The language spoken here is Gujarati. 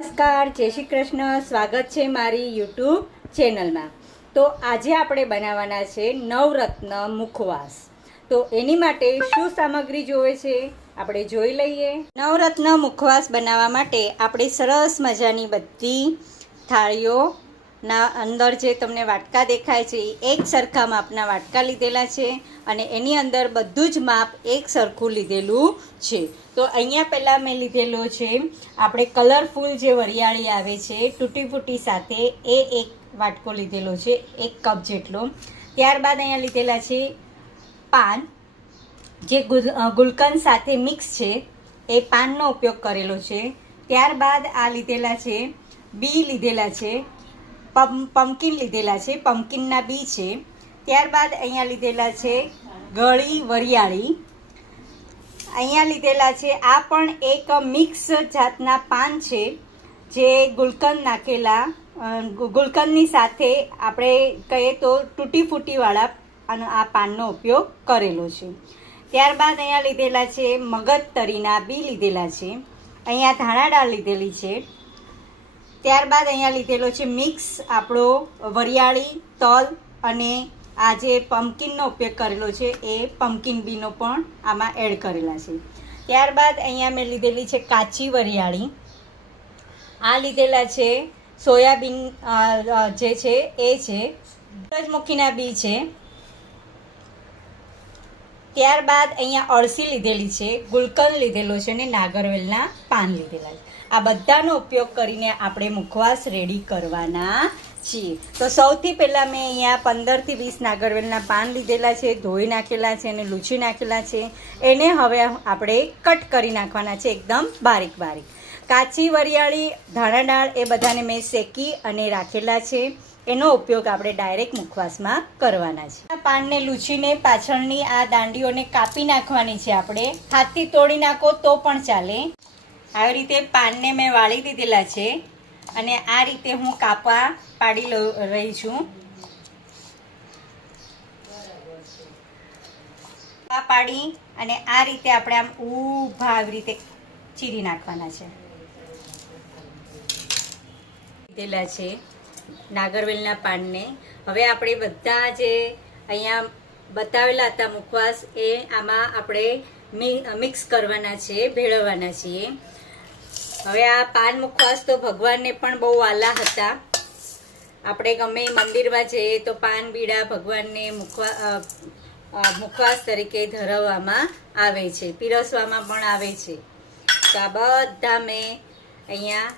નમસ્કાર, જય શ્રી કૃષ્ણ. સ્વાગત છે મારી યુટ્યુબ ચેનલમાં. તો આજે આપણે બનાવવાના છે નવરત્ન મુખવાસ. તો એની માટે શું સામગ્રી જોવે છે? આપણે જોઈ લઈએ. નવરત્ન મુખવાસ બનાવવા માટે આપણે સરસ મજાની બધી થાળીઓના અંદર જે તમને વાટકા દેખાય છે એ એક સરખા માપના વાટકા લીધેલા છે અને એની અંદર બધું જ માપ એક સરખું લીધેલું છે. તો અહીંયા પહેલાં મેં લીધેલો છે, આપણે કલરફુલ જે વરિયાળી આવે છે તૂટી ફૂટી સાથે એ એક વાટકો લીધેલો છે, એક કપ જેટલો. ત્યારબાદ અહીંયા લીધેલા છે પાન. જે ગુલ ગુલકંદ સાથે મિક્સ છે, એ પાનનો ઉપયોગ કરેલો છે. ત્યારબાદ આ લીધેલા છે, બી લીધેલા છે પમ્પકિન લીધેલા છે પમ્પકિનના બી છે. ત્યારબાદ અહીંયા લીધેલા છે ગળી વરિયાળી. અહીંયા લીધેલા છે, આ પણ એક મિક્સ જાતના પાન છે, જે ગુલકંદ નાખેલા ગુલકંદની સાથે આપણે કહીએ તો તૂટી ફૂટીવાળા આનો આ પાનનો ઉપયોગ કરેલો છે. ત્યારબાદ અહીંયા લીધેલા છે મગજ તરીના બી લીધેલા છે. અહીંયા ધાણા લીધેલી છે. ત્યારબાદ અહીંયા લીધેલો છે મિક્સ આપણો વરિયાળી, તલ અને આ જે પમ્પકિનનો ઉપયોગ કરેલો છે એ પમ્પકિન બીનો પણ આમાં એડ કરેલા છે. ત્યારબાદ અહીંયા મેં લીધેલી છે કાચી વરિયાળી. આ લીધેલા છે સોયાબીન જે છે એ છે. સૂરજમુખીના બી છે. ત્યારબાદ અહીંયા અળસી લીધેલી છે, ગુલકંદ લીધેલો છે અને નાગરવેલના પાન લીધેલા છે. આ બધાનો ઉપયોગ કરીને આપણે મુખવાસ રેડી કરવાના છીએ. તો સૌથી પહેલાં મેં અહીંયા પંદરથી વીસ નાગરવેલના પાન લીધેલા છે, ધોઈ નાખેલા છે અને લૂછી નાખેલા છે. એને હવે આપણે કટ કરી નાખવાના છે એકદમ બારીક બારીક કાચી વરિયાળી ધાણા દાળ એ બધાને મેં શેકી અને રાખેલા છે. એનો ઉપયોગ આપણે ડાયરેક્ટ મુખવાસમાં કરવાના છે. આ પાનને લૂછીને પાછળની આ દાંડીઓને કાપી નાખવાની છે આપણે. હાથથી તોડી નાખો તો પણ ચાલે. આવી રીતે પાનને મેં વાળી દીધેલા છે અને આ રીતે હું કાપા પાડી રહી છું. કાપા પાડી અને આ રીતે આપણે આમ ઊભા આવી રીતે ચીરી નાખવાના છે. લીધેલા છે. નાગરવેલના પાનને. હવે આપણે બધા જે અહીંયા બતાવેલા હતા મુખવાસ, એ આમાં આપણે મિક્સ કરવાના છે ભેળવવાના છીએ. હવે આ પાન મુખવાસ તો ભગવાનને પણ બહુ આલા હતા. આપણે ગમે મંદિરમાં જઈએ તો પાન, બીડા ભગવાનને મુખવા મુખવાસ તરીકે ધરાવવામાં આવે છે, પીરસવામાં પણ આવે છે. તો આ બધા મેં અહીંયા